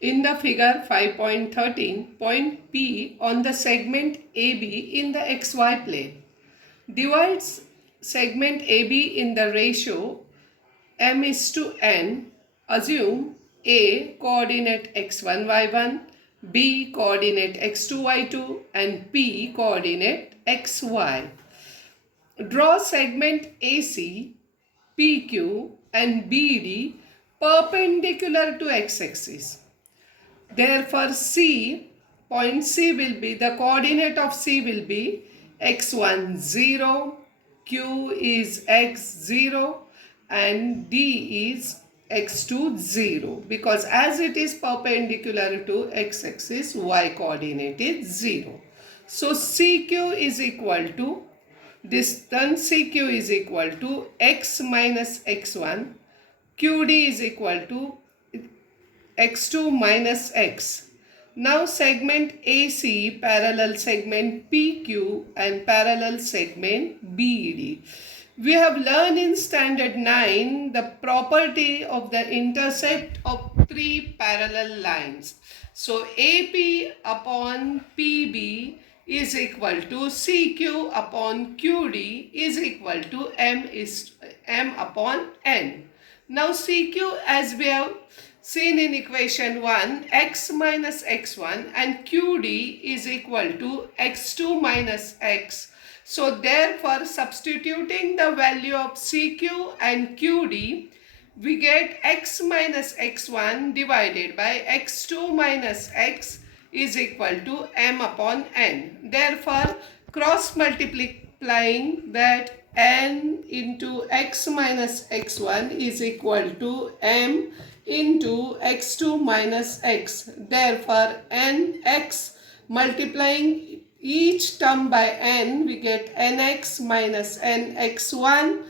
In the figure 5.13, point P on the segment AB in the XY plane divides segment AB in the ratio m is to n. Assume A coordinate x1, y1, B coordinate x2, y2 and P coordinate xy. Draw segment AC, PQ and BD perpendicular to x-axis. Therefore, point C will be, the coordinate of C will be x1 0, Q is x0 and D is x2 0, because as it is perpendicular to x-axis, y coordinate is 0. So CQ is equal to, distance CQ is equal to x minus x1, QD is equal to x2 minus x. Now segment AC parallel segment PQ and parallel segment BD. We have learned in standard 9 the property of the intersect of three parallel lines. So AP upon PB is equal to CQ upon QD is equal to M upon N. Now CQ, as we have seen in equation 1, x minus x1 and QD is equal to x2 minus x. So therefore, substituting the value of CQ and QD, we get x minus x1 divided by x2 minus x is equal to M upon N. Therefore, cross multiplying that, n into x minus x1 is equal to m into x2 minus x. Therefore, nx multiplying each term by n, we get nx minus nx1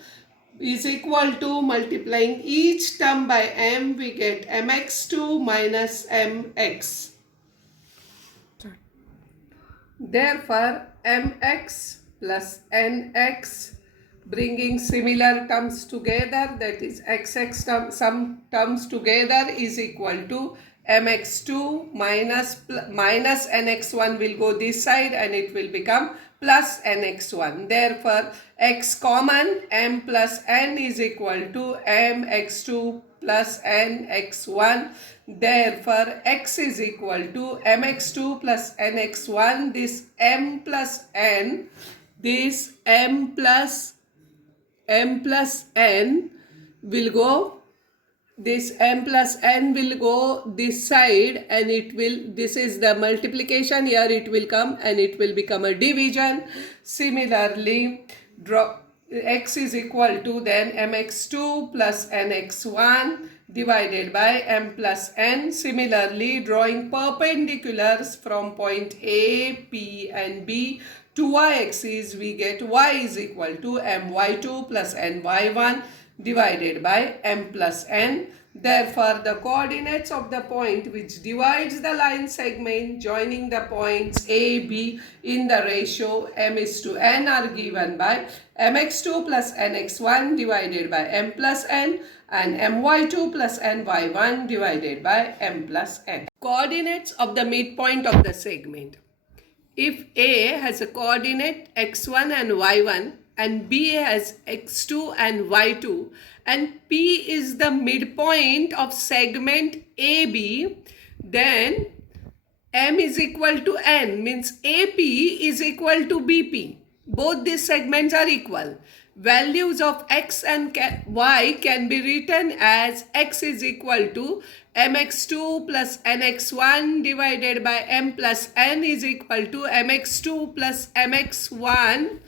is equal to, multiplying each term by m, we get mx2 minus mx. Therefore, mx plus nx, bringing similar terms together, that is xx some terms together, is equal to mx2 minus nx1 will go this side and it will become plus nx1. Therefore, x common, m plus n is equal to mx2 plus nx1. Therefore, x is equal to mx2 plus nx1. This m plus n, this m plus n will go, this m plus n will go this side and it will, this is the multiplication, here it will come and it will become a division. Similarly, draw x is equal to then mx2 plus nx1 divided by m plus n. Similarly, drawing perpendiculars from point A, P and B to y-axis, we get y is equal to my2 plus ny1 divided by m plus n. Therefore, the coordinates of the point which divides the line segment joining the points A, B in the ratio m is to n are given by mx2 plus nx1 divided by m plus n and my2 plus ny1 divided by m plus n. Coordinates of the midpoint of the segment. If A has a coordinate x1 and y1 and B has x2 and y2 and P is the midpoint of segment AB, then M is equal to N, means AP is equal to BP. Both these segments are equal. Values of x and y can be written as x is equal to mx2 plus nx1 divided by m plus n is equal to mx2 plus mx1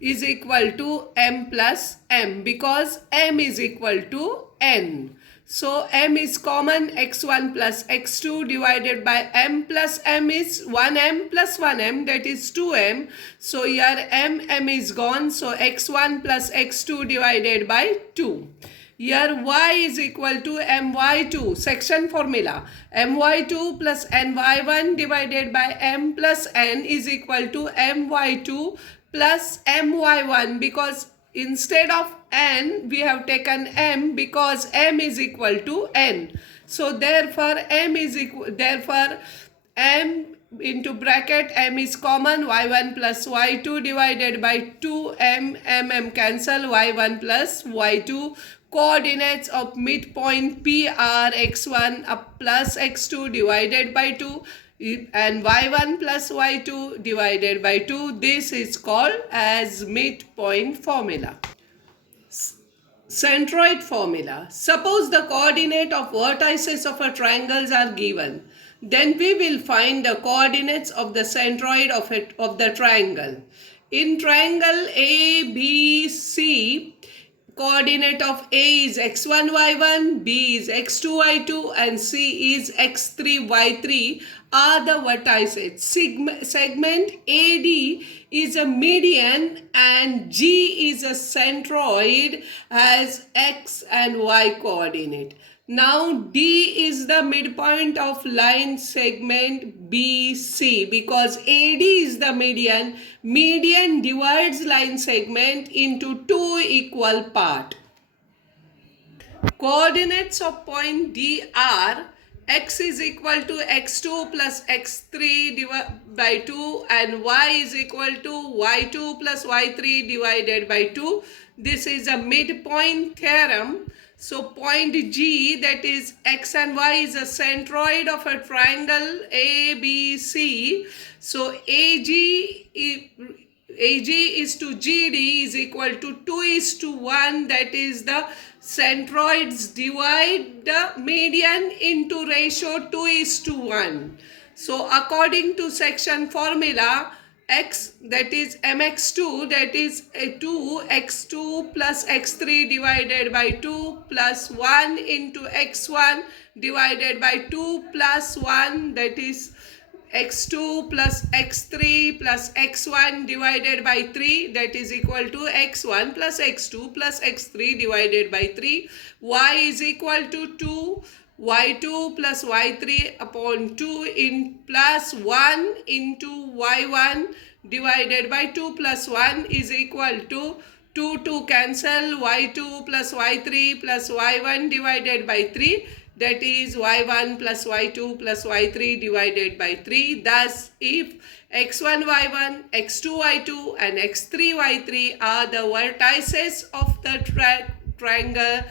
is equal to m plus m, because m is equal to n. So m is common, x1 plus x2 divided by m plus m is 1m plus 1m, that is 2m. So here m is gone, so x1 plus x2 divided by 2. Here y is equal to my2, section formula. my2 plus ny1 divided by m plus n is equal to my2 plus my1, because instead of n we have taken m because m is equal to n. So therefore m is equal, therefore m into bracket m is common, y1 plus y2 divided by 2 m cancel, y1 plus y2. Coordinates of midpoint P are x1 up plus x2 divided by 2 and y1 plus y2 divided by 2. This is called as midpoint formula. Centroid formula. Suppose the coordinate of vertices of a triangle are given. Then we will find the coordinates of the centroid of the triangle. In triangle ABC, coordinate of A is x1, y1, B is x2, y2 and C is x3, y3 are the vertices. Segment AD is a median and G is a centroid, has x and y coordinate. Now D is the midpoint of line segment BC because AD is the median. Median divides line segment into two equal parts. Coordinates of point D are x is equal to x2 plus x3 by 2 and y is equal to y2 plus y3 divided by 2. This is a midpoint theorem. So point G, that is x and y, is a centroid of a triangle ABC. So AG is to GD is equal to 2:1. That is the centroids divide the median into ratio 2:1. So according to section formula, x, that is mx2, that is 2x2 plus x3 divided by 2 plus 1 into x1 divided by 2 plus 1, that is x2 plus x3 plus x1 divided by 3, that is equal to x1 plus x2 plus x3 divided by 3. Y is equal to 2, y2 plus y3 upon 2 in plus 1 into y1 divided by 2 plus 1 is equal to 2 cancel, y2 plus y3 plus y1 divided by 3, that is y1 plus y2 plus y3 divided by 3. Thus, if x1 y1, x2 y2 and x3 y3 are the vertices of the triangle,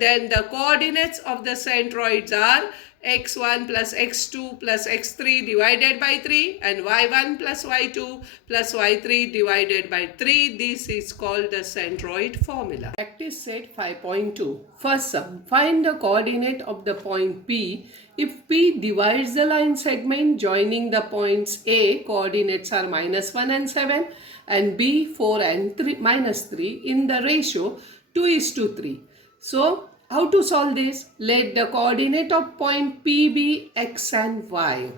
then the coordinates of the centroids are x1 plus x2 plus x3 divided by 3 and y1 plus y2 plus y3 divided by 3. This is called the centroid formula. Practice set 5.2. First sum. Find the coordinate of the point P. If P divides the line segment joining the points A, coordinates are -1 and 7 and B 4 and -3 in the ratio 2:3. So, how to solve this? Let the coordinate of point P be x and y.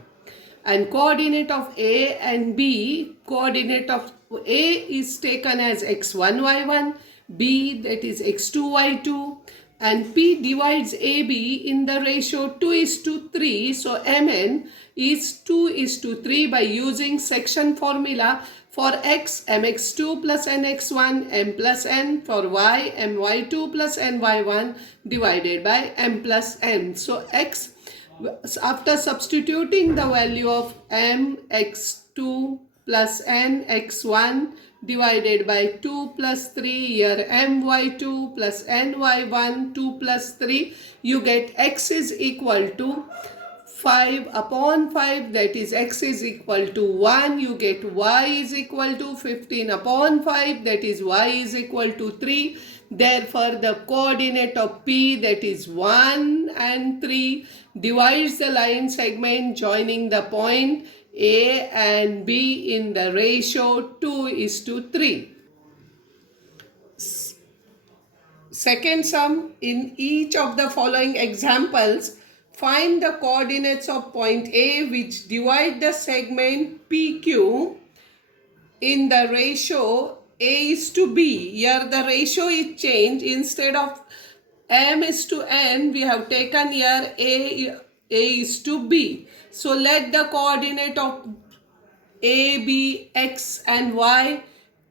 And coordinate of A and B, coordinate of A is taken as x1, y1, B, that is x2, y2, and P divides AB in the ratio 2:3. So, Mn is 2:3 by using section formula. For x, mx2 plus nx1, m plus n. For y, my2 plus ny1 divided by m plus n. So x, after substituting the value of mx2 plus nx1 divided by 2 plus 3, here my2 plus ny1, 2 plus 3, you get x is equal to 5 upon 5, that is x is equal to 1. You get y is equal to 15 upon 5, that is y is equal to 3. Therefore, the coordinate of P, that is 1 and 3, divides the line segment joining the point A and B in the ratio 2:3. Second sum. In each of the following examples, find the coordinates of point A which divide the segment PQ in the ratio A:B. Here the ratio is changed. Instead of m:n, we have taken here A:B. So let the coordinate of A be x and y,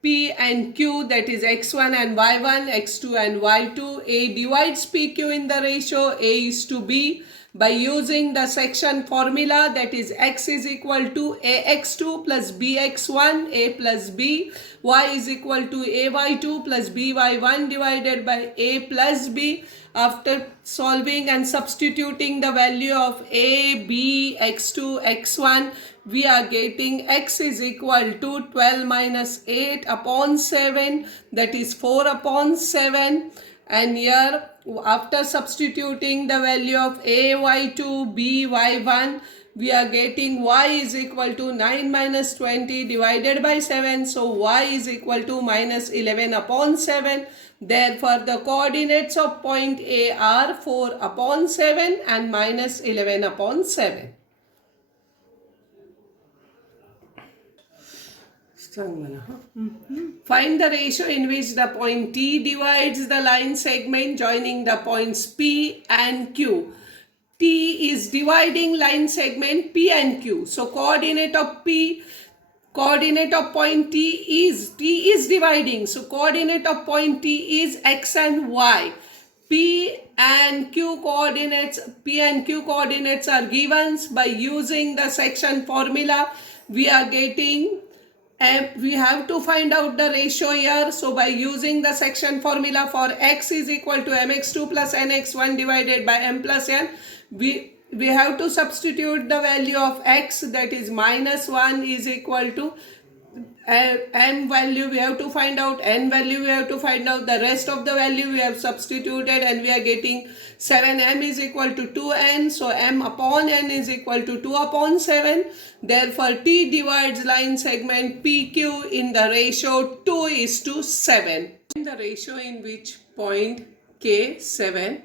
P and Q, that is x1 and y1, x2 and y2. A divides PQ in the ratio A is to B by using the section formula, that is x is equal to ax2 plus bx1, a plus b, y is equal to ay2 plus by1 divided by a plus b. After solving and substituting the value of a, b, x2, x1, we are getting x is equal to 12 minus 8 upon 7, that is 4 upon 7. And here, after substituting the value of a, y2, b, y1, we are getting y is equal to 9 minus 20 divided by 7. So y is equal to minus 11 upon 7. Therefore, the coordinates of point A are 4 upon 7 and minus 11 upon 7. Find the ratio in which the point T divides the line segment joining the points P and Q. T is dividing line segment P and Q. So coordinate of point T is dividing. So coordinate of point T is x and y. P and Q coordinates are given by using the section formula. We are getting, we have to find out the ratio here. So by using the section formula for x is equal to mx2 plus nx1 divided by m plus n, we have to substitute the value of x, that is minus 1 is equal to m value we have to find out, n value we have to find out, the rest of the value we have substituted, and we are getting 7m is equal to 2n. So m upon n is equal to 2 upon 7. Therefore, T divides line segment PQ in the ratio 2:7. In the ratio in which point K7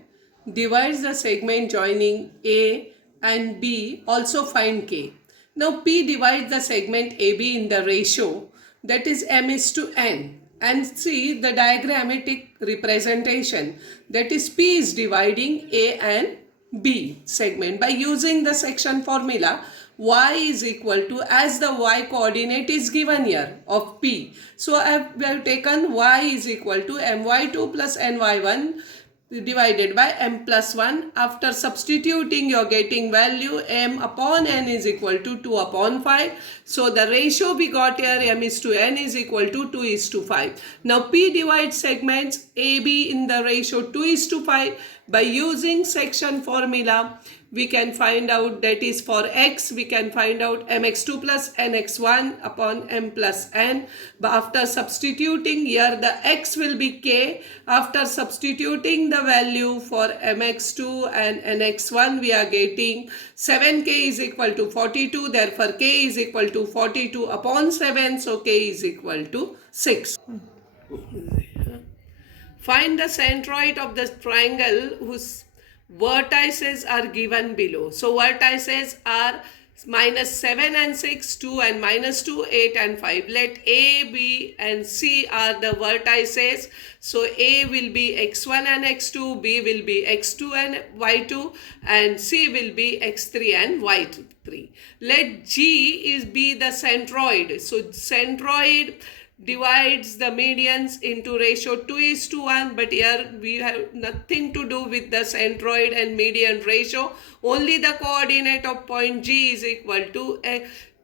divides the segment joining A and B, also find K. Now P divides the segment AB in the ratio, that is m is to n. And see the diagrammatic representation, that is P is dividing A and B segment by using the section formula. Y is equal to, as the y coordinate is given here of P, so we have taken y is equal to my2 plus ny1 divided by m plus 1. After substituting, you are getting value m upon n is equal to 2 upon 5. So the ratio we got here, m is to n is equal to 2:5. Now P divides segments AB in the ratio 2:5. By using section formula, we can find out, that is for x, we can find out mx2 plus nx1 upon m plus n. But after substituting here, the x will be k. After substituting the value for mx2 and nx1, we are getting 7k is equal to 42. Therefore, k is equal to 42 upon 7. So k is equal to 6. Find the centroid of the triangle whose vertices are given below. So vertices are minus 7 and 6, 2 and minus 2, 8 and 5. Let A, B and C are the vertices. So A will be x1 and x2, B will be x2 and y2, and C will be x3 and y3. Let G be the centroid. So centroid divides the medians into ratio 2:1, but here we have nothing to do with the centroid and median ratio. Only the coordinate of point G is equal to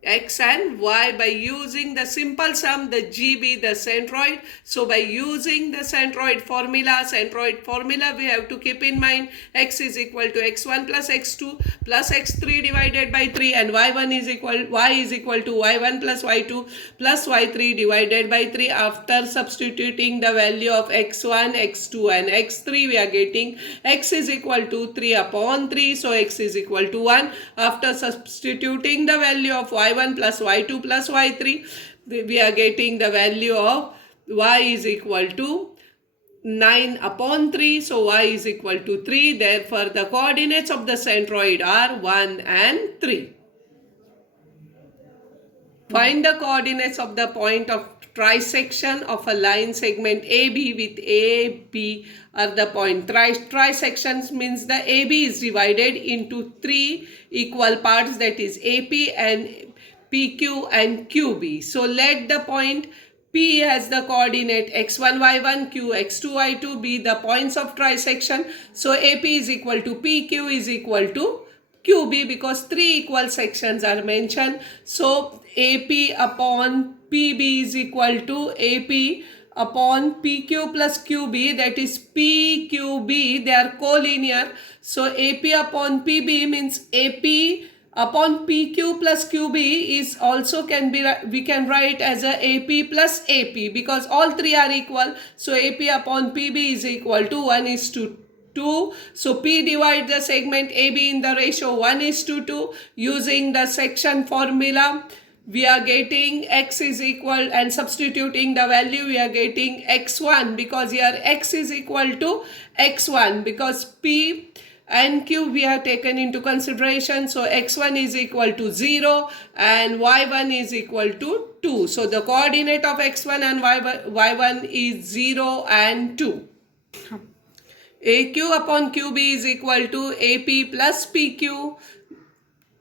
x and y. By using the simple sum, the G be the centroid. So by using the centroid formula, we have to keep in mind x is equal to x1 plus x2 plus x3 divided by 3, and y is equal to y1 plus y2 plus y3 divided by 3. After substituting the value of x1, x2 and x3, we are getting x is equal to 3 upon 3. So x is equal to 1. After substituting the value of y1 plus y2 plus y3, we are getting the value of y is equal to 9 upon 3. So y is equal to 3. Therefore, the coordinates of the centroid are 1 and 3. Find the coordinates of the point of trisection of a line segment AB with AB are the point. Trisections means the AB is divided into 3 equal parts, that is AP and PQ and QB. So let the point P has the coordinate x1, y1, Q, x2, y2, be the points of trisection. So AP is equal to PQ is equal to QB because three equal sections are mentioned. So AP upon PB is equal to AP upon PQ plus QB, that is PQB, they are collinear. So AP upon PB means AP upon PQ plus QB is also can be, we can write as a AP plus AP because all three are equal. So AP upon PB is equal to 1:2. So P divides the segment AB in the ratio 1:2 using the section formula. We are getting x is equal, and substituting the value we are getting x1 because here x is equal to x1 because P and Q we have taken into consideration. So x1 is equal to 0 and y1 is equal to 2. So the coordinate of x1 and y1 is 0 and 2. AQ upon QB is equal to AP plus PQ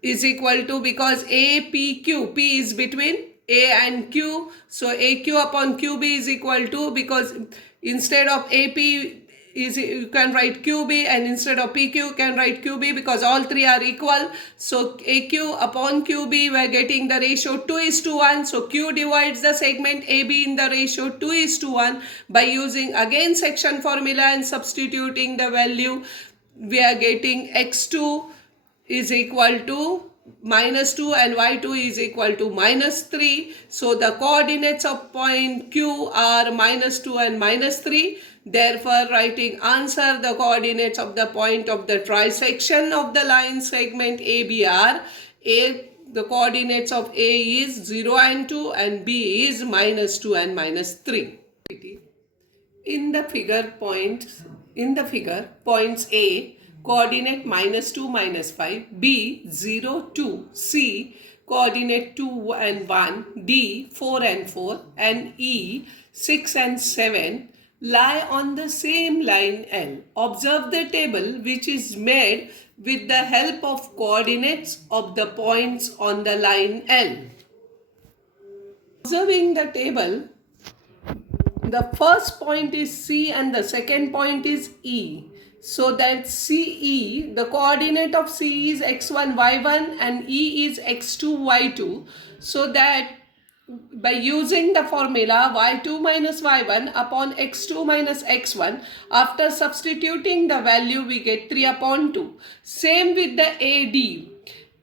is equal to, because APQ, P is between A and Q. So AQ upon QB is equal to, because instead of AP is, you can write QB, and instead of PQ you can write QB because all three are equal. So AQ upon QB we are getting the ratio 2:1. So Q divides the segment AB in the ratio 2:1 by using again section formula and substituting the value. We are getting x2 is equal to -2 and y2 is equal to -3. So the coordinates of point Q are -2 and -3. Therefore, writing answer, the coordinates of the point of the trisection of the line segment AB are A, the coordinates of A is 0 and 2 and B is -2 and -3. In the figure, points A coordinate -2, -5, B 0, 2, C coordinate 2 and 1, D 4 and 4, and E 6 and 7 lie on the same line L. Observe the table which is made with the help of coordinates of the points on the line L. Observing the table, the first point is C and the second point is E. So that CE, the coordinate of C is x1, y1 and E is x2, y2. So that by using the formula y2 minus y1 upon x2 minus x1, after substituting the value we get 3 upon 2. Same with the AD.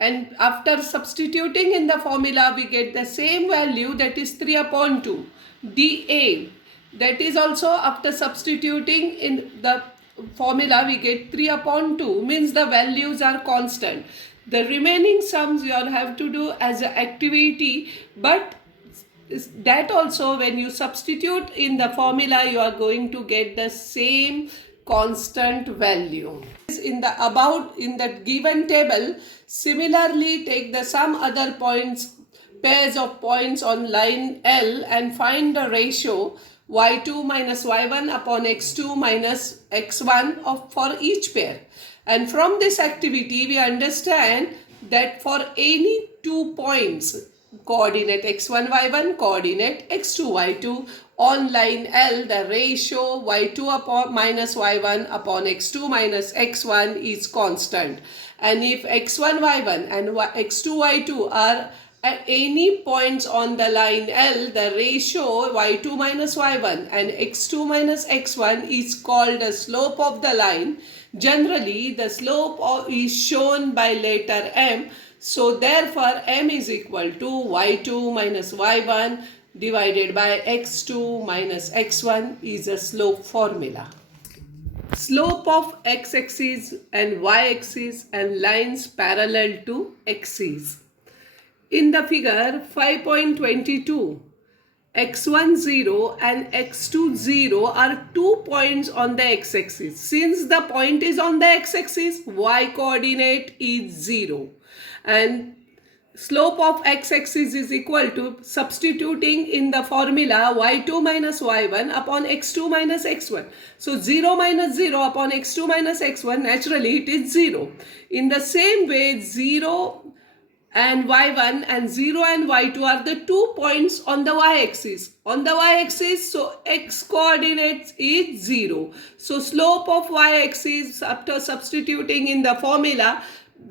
And after substituting in the formula we get the same value, that is 3 upon 2. DA, that is also after substituting in the formula we get 3 upon 2, means the values are constant. The remaining sums you all have to do as an activity, but that also when you substitute in the formula you are going to get the same constant value. In the given table, similarly take the some other pairs of points on line L and find the ratio y2 minus y1 upon x2 minus x1 for each pair. And from this activity we understand that for any 2 points, coordinate x1 y1, coordinate x2 y2, on line L the ratio y2 upon minus y1 upon x2 minus x1 is constant. And if x1 y1 and x2 y2 are at any points on the line L, the ratio y2 minus y1 and x2 minus x1 is called the slope of the line. Generally, the slope is shown by letter M. So therefore, M is equal to y2 minus y1 divided by x2 minus x1 is a slope formula. Slope of x-axis and y-axis and lines parallel to axis. In the figure 5.22, x1 0 and x2 0 are 2 points on the x-axis. Since the point is on the x-axis, y coordinate is 0. And slope of x-axis is equal to, substituting in the formula y2 minus y1 upon x2 minus x1. So 0 minus 0 upon x2 minus x1, naturally it is 0. In the same way, 0 and y1, and 0 and y2 are the 2 points on the y-axis. On the y-axis, so x coordinates is 0. So slope of y-axis after substituting in the formula,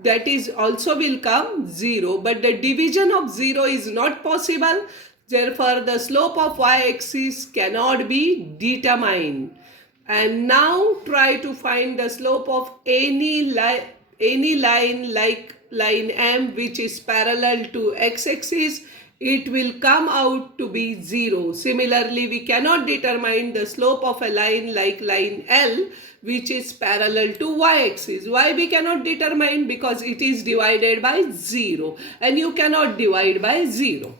that is also will come 0. But the division of 0 is not possible. Therefore, the slope of y-axis cannot be determined. And now try to find the slope of any line like line M which is parallel to x-axis. It will come out to be 0. Similarly, we cannot determine the slope of a line like line L which is parallel to y-axis. Why we cannot determine? Because it is divided by 0 and you cannot divide by 0.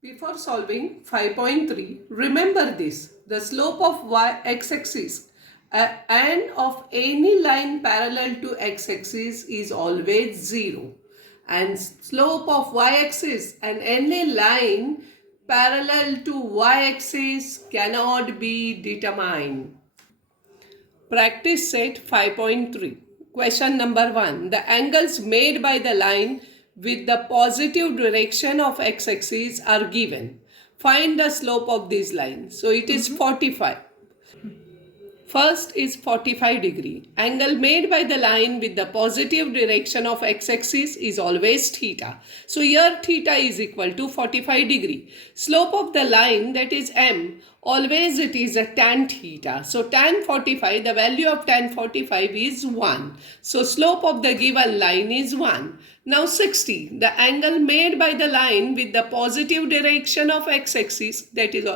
Before solving 5.3, remember this: the slope of x-axis and of any line parallel to x-axis is always 0, and slope of y-axis and any line parallel to y-axis cannot be determined. Practice set 5.3. Question number 1. The angles made by the line with the positive direction of x-axis are given. Find the slope of this line. So it is 45. First is 45 degree. Angle made by the line with the positive direction of x-axis is always theta. So here theta is equal to 45 degree. Slope of the line, that is m, always it is a tan theta. So tan 45, the value of tan 45 is 1. So slope of the given line is 1. Now 60, the angle made by the line with the positive direction of x-axis, that is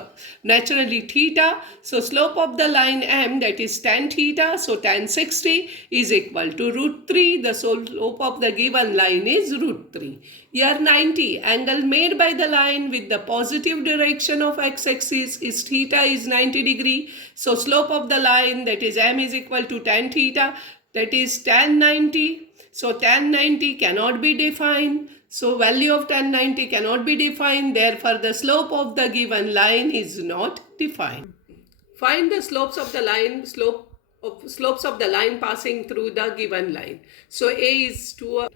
naturally theta. So slope of the line m, that is tan theta. So tan 60 is equal to root 3. The slope of the given line is root 3. Here 90, angle made by the line with the positive direction of x-axis is theta is 90 degree. So slope of the line, that is m, is equal to tan theta, that is tan 90. So tan 90 cannot be defined. So value of tan 90 cannot be defined. Therefore, the slope of the given line is not defined. Find the slopes of the line, slopes of the line passing through the given line. So A is 2.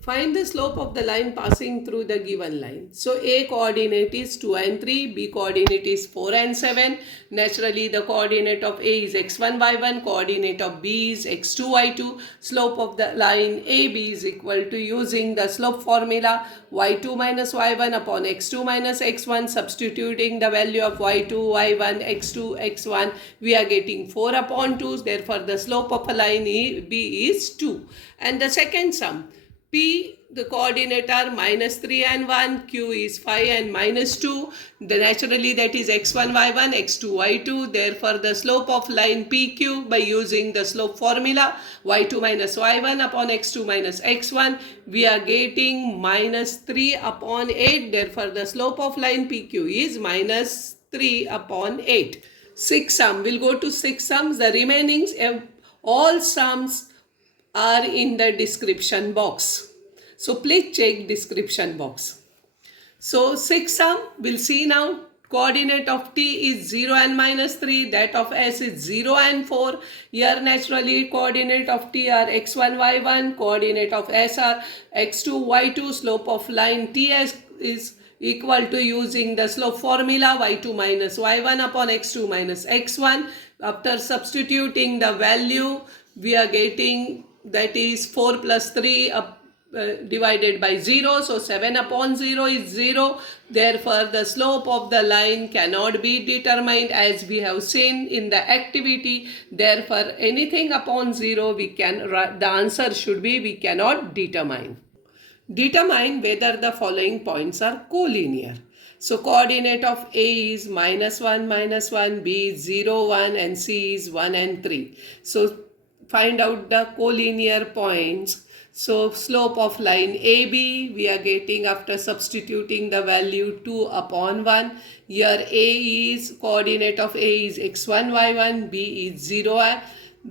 Find the slope of the line passing through the given line. So A coordinate is 2 and 3, B coordinate is 4 and 7. Naturally, the coordinate of A is x1, y1, coordinate of B is x2, y2. Slope of the line AB is equal to, using the slope formula, y2 minus y1 upon x2 minus x1. Substituting the value of y2, y1, x2, x1, we are getting 4 upon 2. Therefore, the slope of a line B is 2. And the second sum, P, the coordinate are minus 3 and 1, Q is 5 and minus 2. Naturally, that is x1, y1, x2, y2. Therefore, the slope of line PQ, by using the slope formula, y2 minus y1 upon x2 minus x1, we are getting minus 3 upon 8. Therefore, the slope of line PQ is minus 3 upon 8. 6 sum, we'll go to 6 sums. The remaining, all sums are in the description box. So please check description box. So 6 sum, we'll see now. Coordinate of T is 0 and minus 3. That of S is 0 and 4. Here naturally coordinate of T are x1, y1. Coordinate of S are x2, y2. Slope of line TS is equal to, using the slope formula, y2 minus y1 upon x2 minus x1. After substituting the value, we are getting, that is 4 plus 3 divided by 0. So 7 upon 0 is 0. Therefore, the slope of the line cannot be determined, as we have seen in the activity. Therefore, anything upon 0, the answer should be, we cannot determine. Determine whether the following points are collinear. So coordinate of A is minus 1, B is 0, 1, and C is 1 and 3. So find out the collinear points. So slope of line AB, we are getting, after substituting the value, 2 upon 1. Here A is, coordinate of A is x1, y1, B is 0,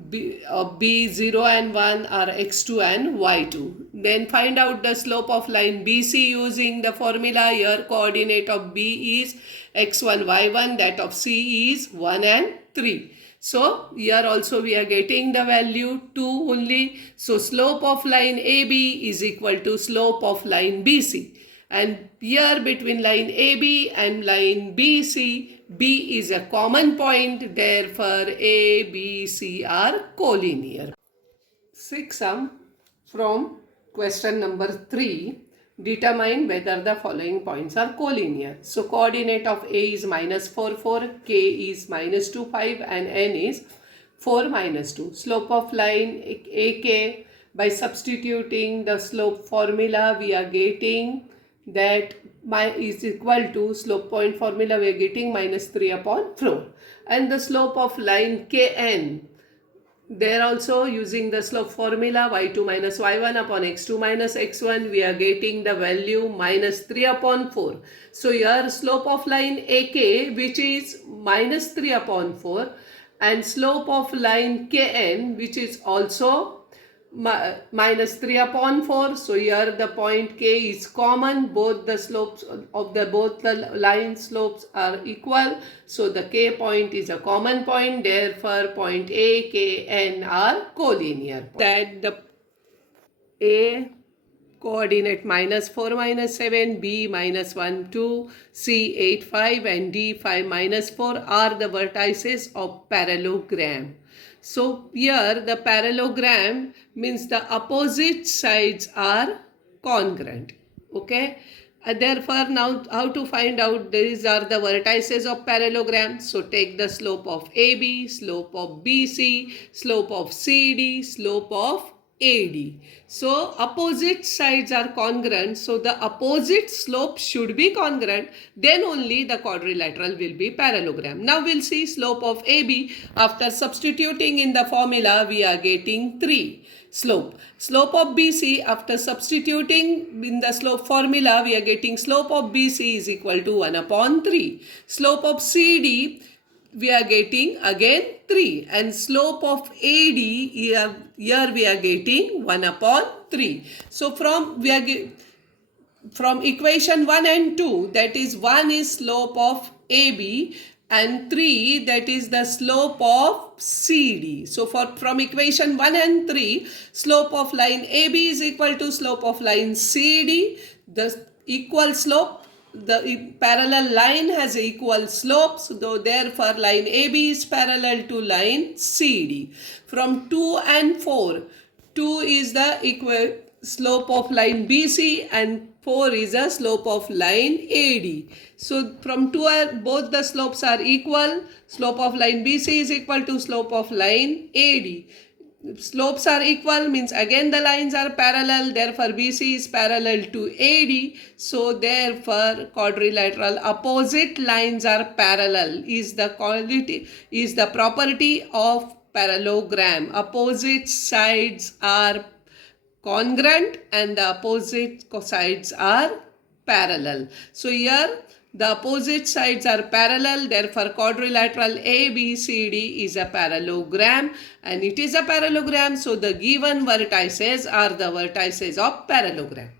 B 0 and 1 are x2 and y2. Then find out the slope of line BC using the formula. Here coordinate of B is x1, y1, that of C is 1 and 3. So here also we are getting the value 2 only. So slope of line AB is equal to slope of line BC. And here between line AB and line BC, B is a common point, therefore A, B, C are collinear. Sixth sum from question number 3. Determine whether the following points are collinear. So coordinate of A is minus 4, 4, K is minus 2, 5 and N is 4, minus 2. Slope of line AK, by substituting the slope formula we are getting that is equal to slope point formula we are getting minus 3 upon 4. And the slope of line KN, there also using the slope formula y2 minus y1 upon x2 minus x1, we are getting the value minus 3 upon 4. So here slope of line AK, which is minus 3 upon 4, and slope of line KN, which is also minus 3 upon 4. So here the point K is common. Both the slopes of both the line slopes are equal. So the K point is a common point. Therefore point A, K, N are collinear. That the A coordinate minus 4 minus 7, B minus 1 2, C 8 5 and D 5 minus 4 are the vertices of parallelogram. So here the parallelogram means the opposite sides are congruent. Okay. Therefore now how to find out these are the vertices of parallelogram. So take the slope of AB, slope of BC, slope of CD, slope of AD. So opposite sides are congruent. So the opposite slope should be congruent. Then only the quadrilateral will be parallelogram. Now we'll see slope of AB. After substituting in the formula, we are getting 3. Slope of BC, after substituting in the slope formula, we are getting slope of BC is equal to 1 upon 3. Slope of CD, we are getting again 3, and slope of AD here we are getting 1 upon 3. So from equation 1 and 2, that is 1 is slope of AB and 3 that is the slope of CD. So from equation 1 and 3, slope of line AB is equal to slope of line CD. The equal slope, the parallel line has equal slopes, so therefore line AB is parallel to line CD. From 2 and 4, 2 is the equal slope of line BC and 4 is the slope of line AD. So from 2 both the slopes are equal. Slope of line BC is equal to slope of line AD. Slopes are equal means again the lines are parallel, therefore BC is parallel to AD. So therefore quadrilateral opposite lines are parallel is the property of parallelogram. Opposite sides are congruent and the opposite sides are parallel. So here the opposite sides are parallel, therefore quadrilateral ABCD is a parallelogram, and it is a parallelogram, so the given vertices are the vertices of parallelogram.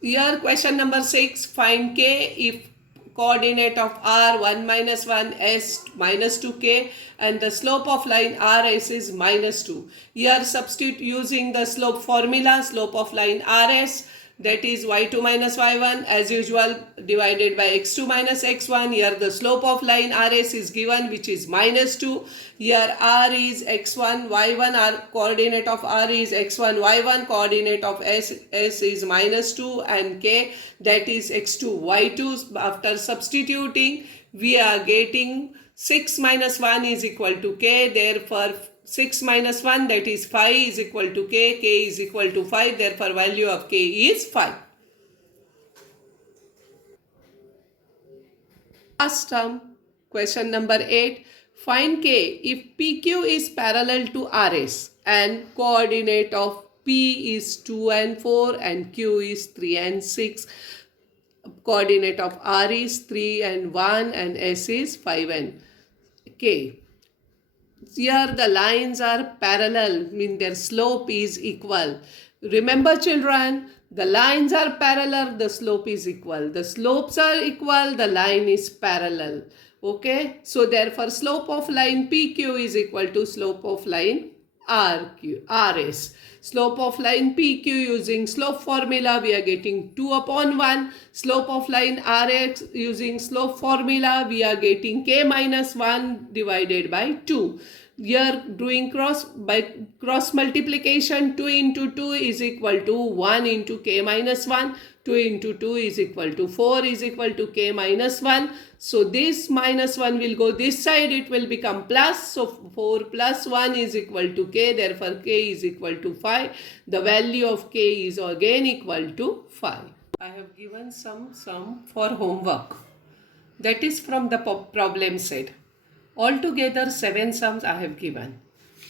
Here question number 6, find K if coordinate of R 1 minus 1, S minus 2K and the slope of line RS is minus 2. Here substitute using the slope formula, slope of line RS, that is y2 minus y1 as usual divided by x2 minus x1. Here the slope of line RS is given, which is minus 2. Here R is x1 y1, R coordinate of R is x1 y1, coordinate of S is minus 2, and K that is x2 y2. After substituting we are getting 6 minus 1 is equal to K, therefore 6 minus 1 that is 5 is equal to K, K is equal to 5, therefore value of K is 5. Last term, question number 8, find K if PQ is parallel to RS and coordinate of P is 2 and 4 and Q is 3 and 6. Coordinate of R is 3 and 1 and S is 5 and K. Here the lines are parallel, mean their slope is equal. Remember children, The lines are parallel, the slope is equal. The slopes are equal, the line is parallel. Okay, so therefore slope of line PQ is equal to slope of line RS. Slope of line PQ using slope formula we are getting 2 upon 1. Slope of line RX using slope formula we are getting K minus 1 divided by 2. Here doing cross multiplication, 2 into 2 is equal to 1 into K minus 1. 2 into 2 is equal to 4 is equal to K minus 1. So this minus 1 will go this side, it will become plus. So 4 plus 1 is equal to K, therefore K is equal to 5. The value of K is again equal to 5. I have given some sum for homework. That is from the problem set. Altogether 7 sums I have given.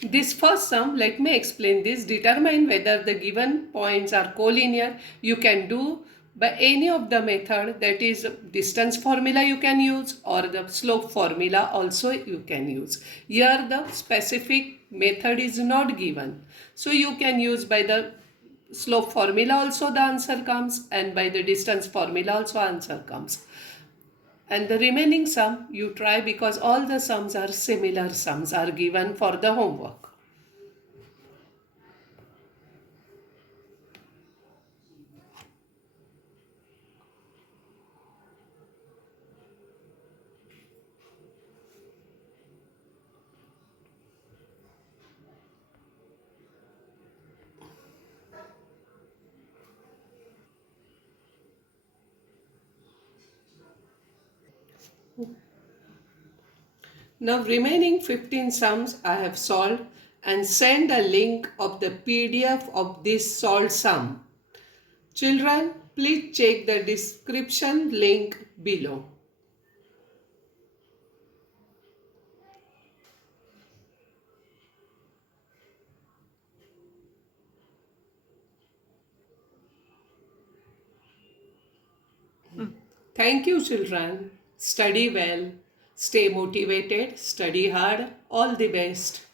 This first sum, let me explain this. Determine whether the given points are collinear. You can do by any of the method, that is distance formula you can use, or the slope formula also you can use. Here the specific method is not given. So you can use by the slope formula also the answer comes, and by the distance formula also answer comes. And the remaining sum you try, because all the sums are similar sums are given for the homework. Now remaining 15 sums I have solved and send a link of the PDF of this solved sum. Children, please check the description link below. Thank you, children. Study well, stay motivated, study hard. All the best.